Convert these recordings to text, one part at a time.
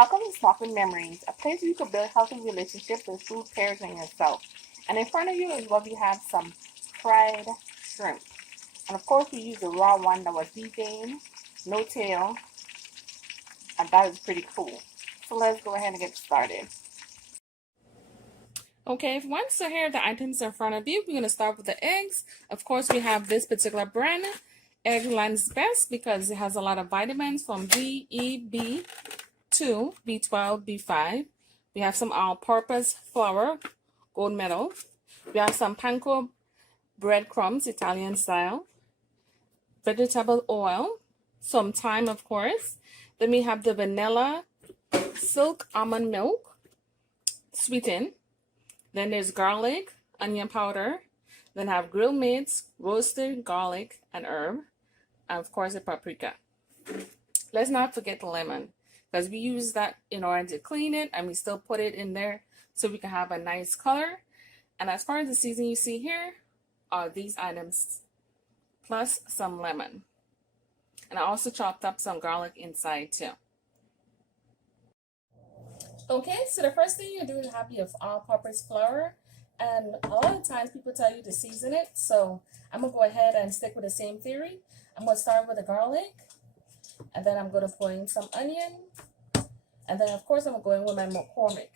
Welcome to Swapping Memories, a place where you can build healthy relationships with food, pairs, and yourself. And in front of you is what we have some fried shrimp. And of course, we use the raw one that was deveined, no tail, and that is pretty cool. So let's go ahead and get started. Okay, once so here are the items in front of you. We're going to start with the eggs. Of course, we have this particular brand. Egg lands best because it has a lot of vitamins from D, E, B2, B12, B5. We have some all-purpose flour, gold medal. We have some panko breadcrumbs, Italian style. Vegetable oil, some thyme, of course. Then we have the vanilla silk almond milk, sweetened. Then there's garlic, onion powder. Then have grilled meats, roasted garlic and herb, and of course the paprika. Let's not forget the lemon, because we use that in order to clean it, and we still put it in there so we can have a nice color. And as far as the seasoning you see here are these items, plus some lemon. And I also chopped up some garlic inside too. Okay, so the first thing you do is have your all-purpose flour, and a lot of times people tell you to season it, so I'm gonna go ahead and stick with the same theory. I'm gonna start with the garlic, and then I'm gonna put in some onion, and then of course I'm going with my McCormick.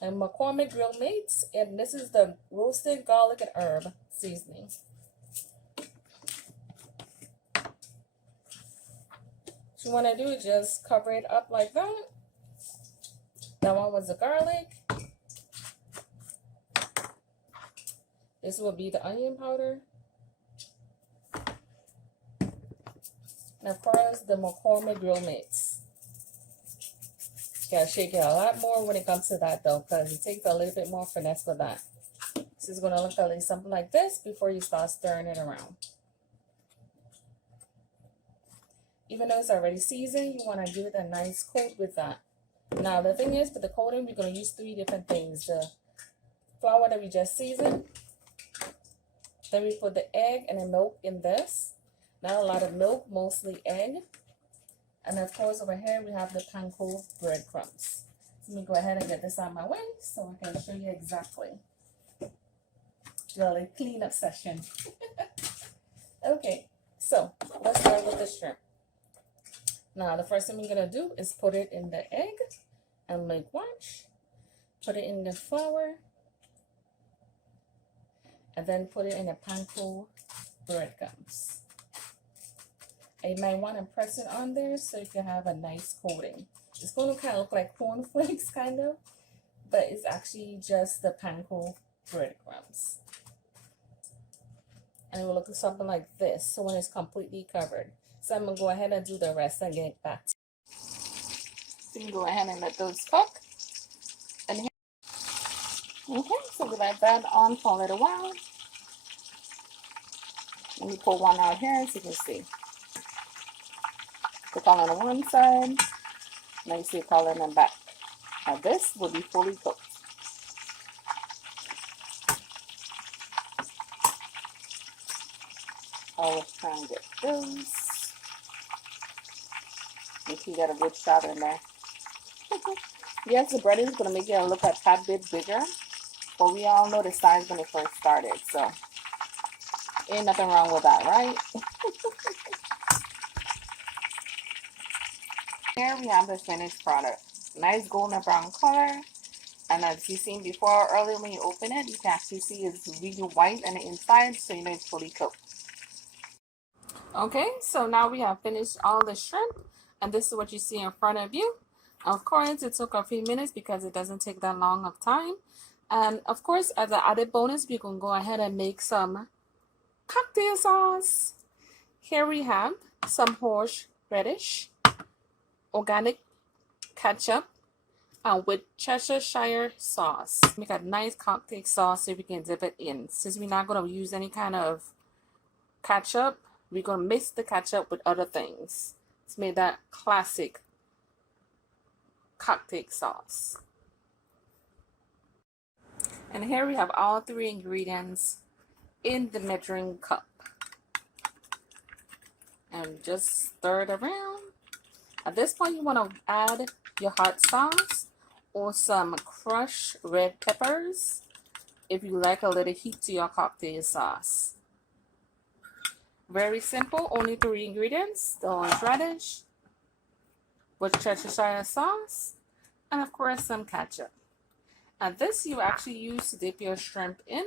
And McCormick grilled meats, and this is the roasted garlic and herb seasoning. What you want to do is just cover it up like that. That one was the garlic. This will be the onion powder. And of course, the McCormick grilled meats. You gotta shake it a lot more when it comes to that though, because it takes a little bit more finesse for that. This is gonna look a little something like this before you start stirring it around. Even though it's already seasoned, you want to give it a nice coat with that. Now, the thing is, for the coating, we're going to use 3 different things. The flour that we just seasoned. Then we put the egg and the milk in this. Not a lot of milk, mostly egg. And of course, over here, we have the panko breadcrumbs. Let me go ahead and get this out of my way so I can show you exactly. Really cleanup session. Okay, so let's start with the shrimp. Now, the first thing we're going to do is put it in the egg and like watch. Put it in the flour. And then put it in the panko breadcrumbs. And you might want to press it on there so you can have a nice coating. It's going to kind of look like cornflakes, kind of. But it's actually just the panko breadcrumbs. And it will look something like this. So when it's completely covered. So I'm going to go ahead and do the rest and get back. So you can go ahead and let those cook. And okay, so we let that on for a little while. Let me pull one out here so you can see. The color on one side. Now you see the color in the back. Now this will be fully cooked. I'll try and get those. Make sure you get a good shot in there. Yes, the bread is going to make it look a tad bit bigger, but we all know the size when it first started, so ain't nothing wrong with that, right? Here we have the finished product. Nice golden brown color, and as you've seen before earlier when you open it, you can actually see it's really white on the inside, so you know it's fully cooked. Okay, so now we have finished all the shrimp, and this is what you see in front of you. Of course, it took a few minutes because it doesn't take that long of time. And of course, as an added bonus, we can go ahead and make some cocktail sauce. Here we have some horseradish, organic ketchup, and with Cheshire sauce. Make a nice cocktail sauce so we can dip it in. Since we're not going to use any kind of ketchup, we're going to mix the ketchup with other things to make that classic cocktail sauce. And here we have all 3 ingredients in the measuring cup. and just stir it around. At this point, you want to add your hot sauce or some crushed red peppers if you like a little heat to your cocktail sauce. Very simple, only 3 ingredients: the horseradish, Worcestershire sauce, and of course some ketchup. And this you actually use to dip your shrimp in.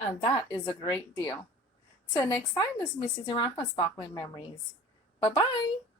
And that is a great deal. Till next time, this is Mrs. Around for Sparkling Memories. Bye-bye.